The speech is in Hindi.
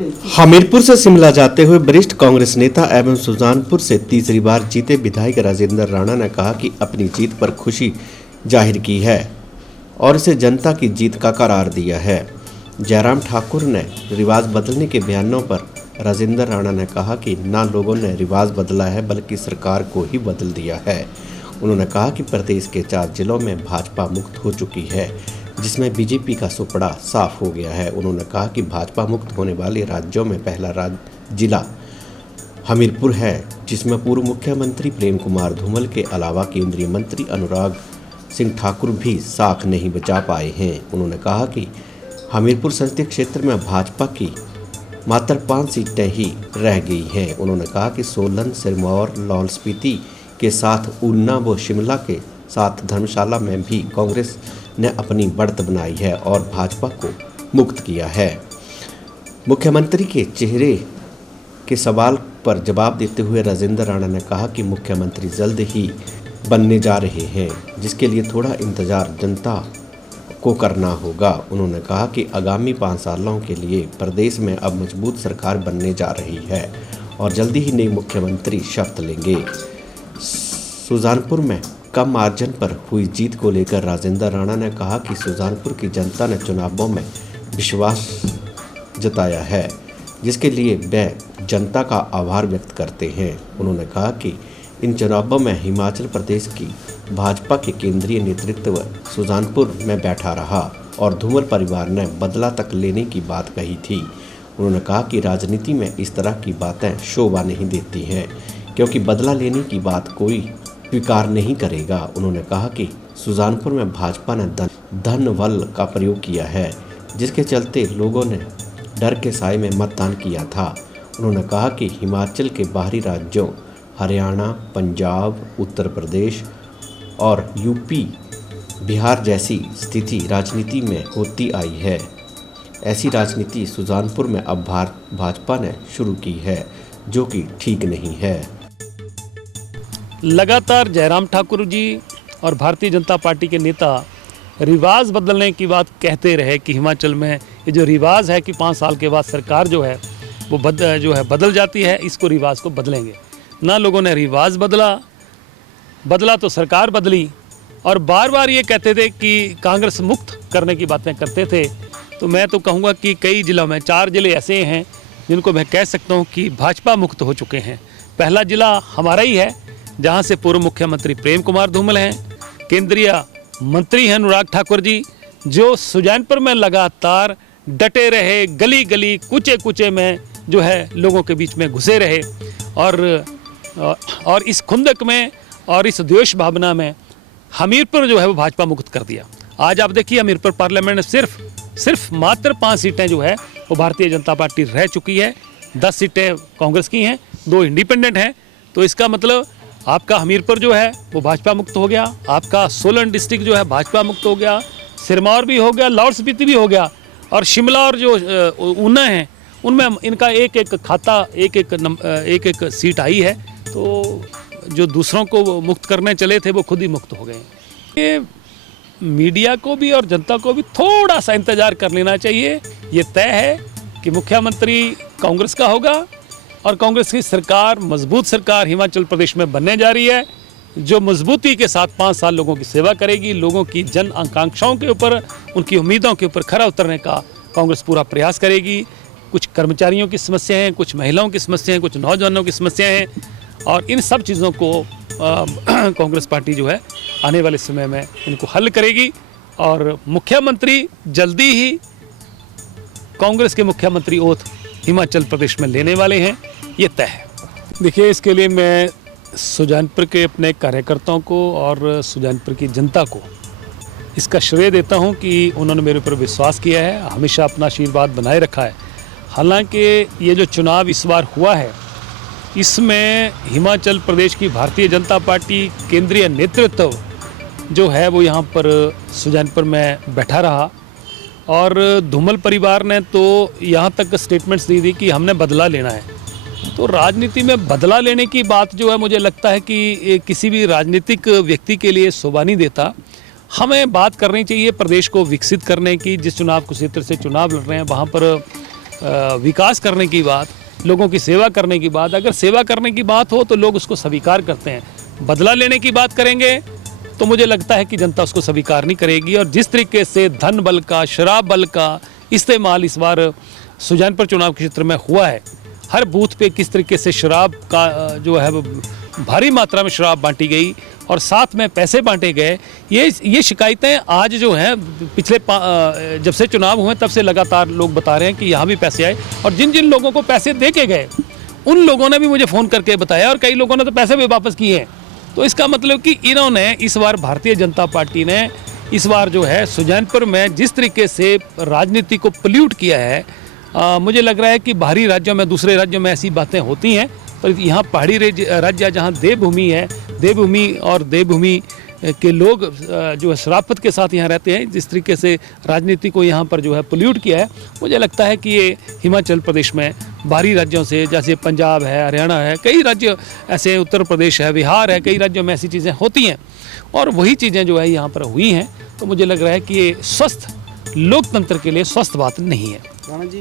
हमीरपुर से शिमला जाते हुए वरिष्ठ कांग्रेस नेता एवं सुजानपुर से तीसरी बार जीते विधायक राजेंद्र राणा ने कहा कि अपनी जीत पर खुशी जाहिर की है और इसे जनता की जीत का करार दिया है। जयराम ठाकुर ने रिवाज बदलने के बयानों पर राजेंद्र राणा ने कहा कि ना लोगों ने रिवाज बदला है बल्कि सरकार को ही बदल दिया है। उन्होंने कहा कि प्रदेश के 4 जिलों में भाजपा मुक्त हो चुकी है, जिसमें बीजेपी का सुपड़ा साफ हो गया है। उन्होंने कहा कि भाजपा मुक्त होने वाले राज्यों में पहला जिला हमीरपुर है, जिसमें पूर्व मुख्यमंत्री प्रेम कुमार धूमल के अलावा केंद्रीय मंत्री अनुराग सिंह ठाकुर भी साख नहीं बचा पाए हैं। उन्होंने कहा कि हमीरपुर संसदीय क्षेत्र में भाजपा की मात्र 5 सीटें ही रह गई हैं। उन्होंने कहा कि सोलन, सिरमौर, लाहौल स्पीति के साथ ऊना व शिमला के साथ धर्मशाला में भी कांग्रेस ने अपनी बढ़त बनाई है और भाजपा को मुक्त किया है। मुख्यमंत्री के चेहरे के सवाल पर जवाब देते हुए राजेंद्र राणा ने कहा कि मुख्यमंत्री जल्द ही बनने जा रहे हैं, जिसके लिए थोड़ा इंतजार जनता को करना होगा। उन्होंने कहा कि आगामी 5 सालों के लिए प्रदेश में अब मजबूत सरकार बनने जा रही है और जल्दी ही नए मुख्यमंत्री शपथ लेंगे। सुजानपुर में कम मार्जिन पर हुई जीत को लेकर राजेंद्र राणा ने कहा कि सुजानपुर की जनता ने चुनावों में विश्वास जताया है, जिसके लिए वे जनता का आभार व्यक्त करते हैं। उन्होंने कहा कि इन चुनावों में हिमाचल प्रदेश की भाजपा के केंद्रीय नेतृत्व सुजानपुर में बैठा रहा और धूमल परिवार ने बदला तक लेने की बात कही थी। उन्होंने कहा कि राजनीति में इस तरह की बातें शोभा नहीं देती हैं, क्योंकि बदला लेने की बात कोई स्वीकार नहीं करेगा। उन्होंने कहा कि सुजानपुर में भाजपा ने धन बल का प्रयोग किया है, जिसके चलते लोगों ने डर के साए में मतदान किया था। उन्होंने कहा कि हिमाचल के बाहरी राज्यों हरियाणा, पंजाब, उत्तर प्रदेश और यूपी, बिहार जैसी स्थिति राजनीति में होती आई है, ऐसी राजनीति सुजानपुर में अब भाजपा ने शुरू की है, जो कि ठीक नहीं है। लगातार जयराम ठाकुर जी और भारतीय जनता पार्टी के नेता रिवाज बदलने की बात कहते रहे कि हिमाचल में ये जो रिवाज है कि 5 साल के बाद सरकार जो है वो बदल जाती है, इसको रिवाज को बदलेंगे। ना लोगों ने रिवाज बदला तो सरकार बदली, और बार बार ये कहते थे कि कांग्रेस मुक्त करने की बातें करते थे। तो मैं तो कहूँगा कि कई जिलों में 4 जिले ऐसे हैं जिनको मैं कह सकता हूँ कि भाजपा मुक्त हो चुके हैं। पहला जिला हमारा ही है, जहाँ से पूर्व मुख्यमंत्री प्रेम कुमार धूमल हैं, केंद्रीय मंत्री हैं अनुराग ठाकुर जी, जो सुजानपुर में लगातार डटे रहे, गली गली कूचे कूचे में जो है लोगों के बीच में घुसे रहे और इस खुंदक में और इस द्वेष भावना में हमीरपुर जो है वो भाजपा मुक्त कर दिया। आज आप देखिए हमीरपुर पार्लियामेंट में सिर्फ मात्र 5 सीटें जो है वो भारतीय जनता पार्टी रह चुकी है। 10 सीटें कांग्रेस की हैं, 2 इंडिपेंडेंट हैं। तो इसका मतलब आपका हमीरपुर जो है वो भाजपा मुक्त हो गया, आपका सोलन डिस्ट्रिक्ट जो है भाजपा मुक्त हो गया, सिरमौर भी हो गया, लाहौल स्पीति भी हो गया, और शिमला और जो ऊना है उनमें इनका एक एक सीट आई है। तो जो दूसरों को मुक्त करने चले थे वो खुद ही मुक्त हो गए। ये मीडिया को भी और जनता को भी थोड़ा सा इंतजार कर लेना चाहिए। ये तय है कि मुख्यमंत्री कांग्रेस का होगा और कांग्रेस की सरकार, मजबूत सरकार हिमाचल प्रदेश में बनने जा रही है, जो मजबूती के साथ 5 साल लोगों की सेवा करेगी। लोगों की जन आकांक्षाओं के ऊपर, उनकी उम्मीदों के ऊपर खरा उतरने का कांग्रेस पूरा प्रयास करेगी। कुछ कर्मचारियों की समस्याएं हैं, कुछ महिलाओं की समस्याएं हैं, कुछ नौजवानों की समस्याएं हैं, और इन सब चीज़ों को कांग्रेस पार्टी जो है आने वाले समय में इनको हल करेगी। और मुख्यमंत्री जल्दी ही कांग्रेस के मुख्यमंत्री ओथ हिमाचल प्रदेश में लेने वाले हैं, ये तय है। देखिए, इसके लिए मैं सुजानपुर के अपने कार्यकर्ताओं को और सुजानपुर की जनता को इसका श्रेय देता हूं कि उन्होंने मेरे ऊपर विश्वास किया है, हमेशा अपना आशीर्वाद बनाए रखा है। हालांकि ये जो चुनाव इस बार हुआ है, इसमें हिमाचल प्रदेश की भारतीय जनता पार्टी केंद्रीय नेतृत्व जो है वो यहाँ पर सुजानपुर में बैठा रहा, और धूमल परिवार ने तो यहाँ तक स्टेटमेंट्स दी थी कि हमने बदला लेना है। तो राजनीति में बदला लेने की बात जो है, मुझे लगता है कि किसी भी राजनीतिक व्यक्ति के लिए शोभा नहीं देता। हमें बात करनी चाहिए प्रदेश को विकसित करने की। जिस चुनाव क्षेत्र से चुनाव लड़ रहे हैं वहाँ पर विकास करने की बात, लोगों की सेवा करने की बात, अगर सेवा करने की बात हो तो लोग उसको स्वीकार करते हैं। बदला लेने की बात करेंगे तो मुझे लगता है कि जनता उसको स्वीकार नहीं करेगी। और जिस तरीके से धन बल का, शराब बल का इस्तेमाल इस बार सुजानपुर चुनाव क्षेत्र में हुआ है, हर बूथ पे किस तरीके से शराब का जो है वो भारी मात्रा में शराब बांटी गई और साथ में पैसे बांटे गए, ये शिकायतें आज जो हैं पिछले जब से चुनाव हुए तब से लगातार लोग बता रहे हैं कि यहाँ भी पैसे आए। और जिन जिन लोगों को पैसे दे के गए उन लोगों ने भी मुझे फ़ोन करके बताया और कई लोगों ने तो पैसे भी वापस किए हैं। तो इसका मतलब कि इन्होंने इस बार भारतीय जनता पार्टी ने इस बार जो है सुजानपुर में जिस तरीके से राजनीति को पोल्यूट किया है, मुझे लग रहा है कि बाहरी राज्यों में, दूसरे राज्यों में ऐसी बातें होती हैं, पर यहाँ पहाड़ी राज्य जहाँ देवभूमि है, देवभूमि और देवभूमि के लोग जो है शराफत के साथ यहाँ रहते हैं, जिस तरीके से राजनीति को यहाँ पर जो है पोल्यूट किया है, मुझे लगता है कि ये हिमाचल प्रदेश में बाहरी राज्यों से, जैसे पंजाब है, हरियाणा है, कई राज्य ऐसे, उत्तर प्रदेश है, बिहार है, कई राज्यों में ऐसी चीज़ें होती हैं और वही चीज़ें जो है यहाँ पर हुई हैं। तो मुझे लग रहा है कि ये स्वस्थ लोकतंत्र के लिए स्वस्थ बात नहीं है। राणा जी,